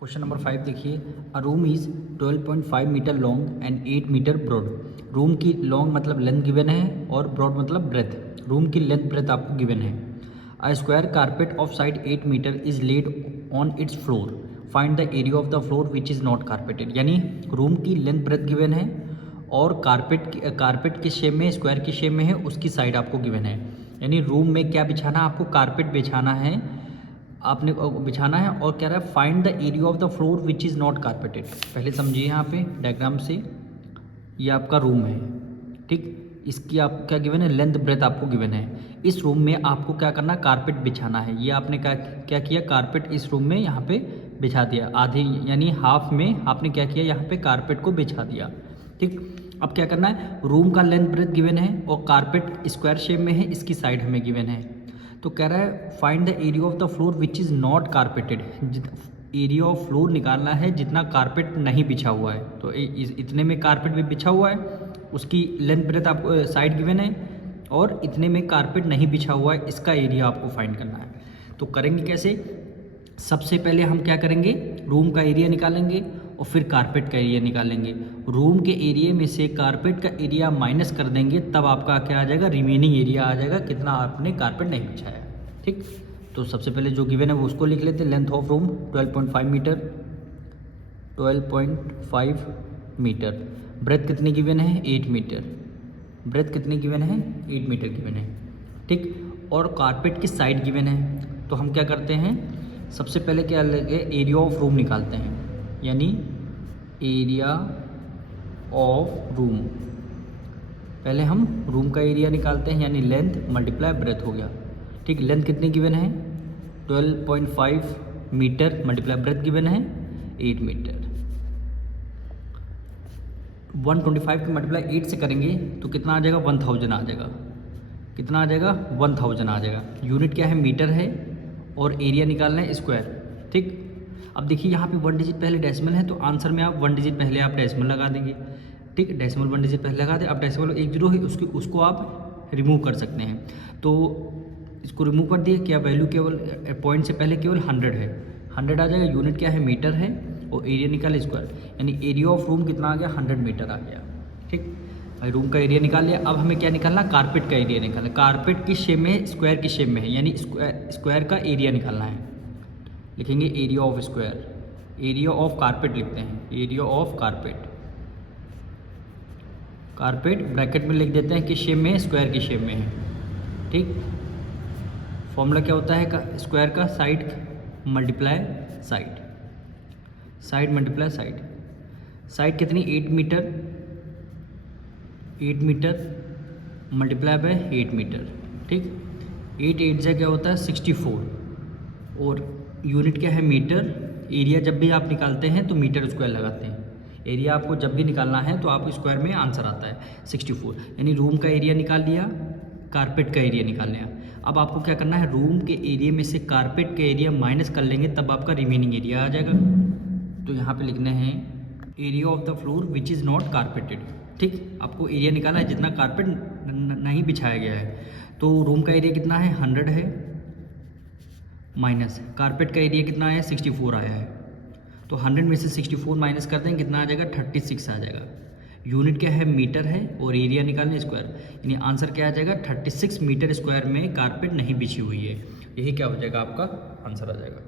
Question number 5 देखिए, a room is 12.5 metre long and 8 metre broad. Room की long मतलब length given है और ब्रॉड मतलब ब्रेथ। रूम की लेंथ ब्रेथ आपको गिवन है। A square carpet of side 8 metre is laid on its floor, find the area of the floor which is not carpeted. यानी room की length breadth given है और carpet के shape में, square की shape में है, उसकी साइड आपको गिवन है। यानी रूम में क्या बिछाना, आपको कारपेट बिछाना है, आपने बिछाना है और कह रहा है find the area of the floor which is not carpeted. पहले समझिए यहाँ पे डायग्राम से, ये आपका रूम है, ठीक। इसकी आप क्या गिवन है, लेंथ ब्रेथ आपको गिवन है। इस रूम में आपको क्या करना, कारपेट बिछाना है। ये आपने क्या किया, कारपेट इस रूम में यहाँ पे बिछा दिया, आधे यानी हाफ में आपने क्या किया, यहाँ पे कारपेट को बिछा दिया, ठीक। अब क्या करना है, रूम का लेंथ ब्रेथ गिवन है और कारपेट स्क्वायर शेप में है, इसकी साइड हमें गिवन है। तो कह रहा है find the area of the floor which is not carpeted. Area of floor निकालना है जितना कारपेट नहीं बिछा हुआ है। तो इतने में कारपेट भी बिछा हुआ है, उसकी लेंथ ब्रेथ आपको साइड गिवन है, और इतने में कारपेट नहीं बिछा हुआ है, इसका एरिया आपको फाइंड करना है। तो करेंगे कैसे, सबसे पहले हम क्या करेंगे, रूम का एरिया निकालेंगे और फिर कारपेट का एरिया निकालेंगे। रूम के एरिया में से कारपेट का एरिया माइनस कर देंगे, तब आपका क्या आ जाएगा, रिमेनिंग एरिया आ जाएगा, कितना आपने कारपेट नहीं बिछाया, ठीक। तो सबसे पहले जो गिवन है वो उसको लिख लेते हैं। Length of room 12.5 metre, 12.5 metre. Breadth कितनी गिवन है, 8 मीटर। ब्रेथ कितनी गिवन है, 8 मीटर गिवन है, ठीक। और कारपेट की साइड गिवन है। तो हम क्या करते हैं, सबसे पहले क्या लगे, एरिया ऑफ रूम निकालते हैं, यानी एरिया ऑफ रूम। पहले हम रूम का एरिया निकालते हैं, यानी लेंथ मल्टीप्लाई ब्रेथ हो गया, ठीक। लेंथ कितनी गिवन है, 12.5 मीटर मल्टीप्लाई ब्रेथ गिवन है 8 मीटर। 125 को मल्टीप्लाई 8 से करेंगे तो कितना आ जाएगा, 1000 आ जाएगा। कितना आ जाएगा, 1000 आ जाएगा। यूनिट क्या है, मीटर है, और एरिया निकालना है स्क्वायर, ठीक। अब देखिए यहाँ पे 1 डिजिट पहले डेसिमल है, तो आंसर में आप 1 डिजिट पहले आप डेसिमल लगा देंगे, ठीक। डेसिमल 1 डिजिट पहले लगा दें। अब डेसिमल 1 0 है, उसको आप रिमूव कर सकते हैं। तो इसको रिमूव कर दिए, क्या वैल्यू केवल पॉइंट से पहले केवल 100 है, 100 आ जाएगा। यूनिट क्या है, मीटर है, और एरिया निकाले स्क्वायर, यानी एरिया ऑफ रूम कितना आ गया, 100 मीटर आ गया, ठीक। रूम का एरिया निकाल लिया। अब हमें क्या निकालना, कारपेट का एरिया निकालना। कारपेट की शेप में, स्क्वायर की शेप में है, यानी स्क्वायर का एरिया निकालना है। लिखेंगे area of square, area of carpet लिखते हैं, area of carpet. Carpet bracket में लिख देते हैं किस शेप में है, स्क्वायर की शेप में है, ठीक। फॉर्मूला क्या होता है, स्क्वायर का side multiply side, side multiply side. Side कितनी, 8 metre, 8 metre multiply by 8 metre, ठीक। 8 8 से क्या होता है, 64, और यूनिट क्या है, मीटर। एरिया जब भी आप निकालते हैं तो मीटर स्क्वायर लगाते हैं। एरिया आपको जब भी निकालना है तो आप स्क्वायर में आंसर आता है 64। यानी रूम का एरिया निकाल लिया, कारपेट का एरिया निकाल लिया। अब आपको क्या करना है, रूम के एरिया में से कारपेट के एरिया माइनस कर लेंगे, तब आपका रिमेनिंग एरिया आ जाएगा। तो यहाँ पे लिखना है area of the floor which is not carpeted, ठीक। आपको एरिया निकालना है जितना कारपेट नहीं बिछाया गया है। तो रूम का एरिया कितना है, 100 है, माइनस कारपेट का एरिया कितना है, 64 आया है। तो 100 में से 64 माइनस कर देंगे, कितना आ जाएगा, 36 आ जाएगा। यूनिट क्या है, मीटर है, और एरिया निकालना स्क्वायर, यानी आंसर क्या आ जाएगा, 36 मीटर स्क्वायर में कारपेट नहीं बिछी हुई है। यही क्या हो जाएगा, आपका आंसर आ जाएगा।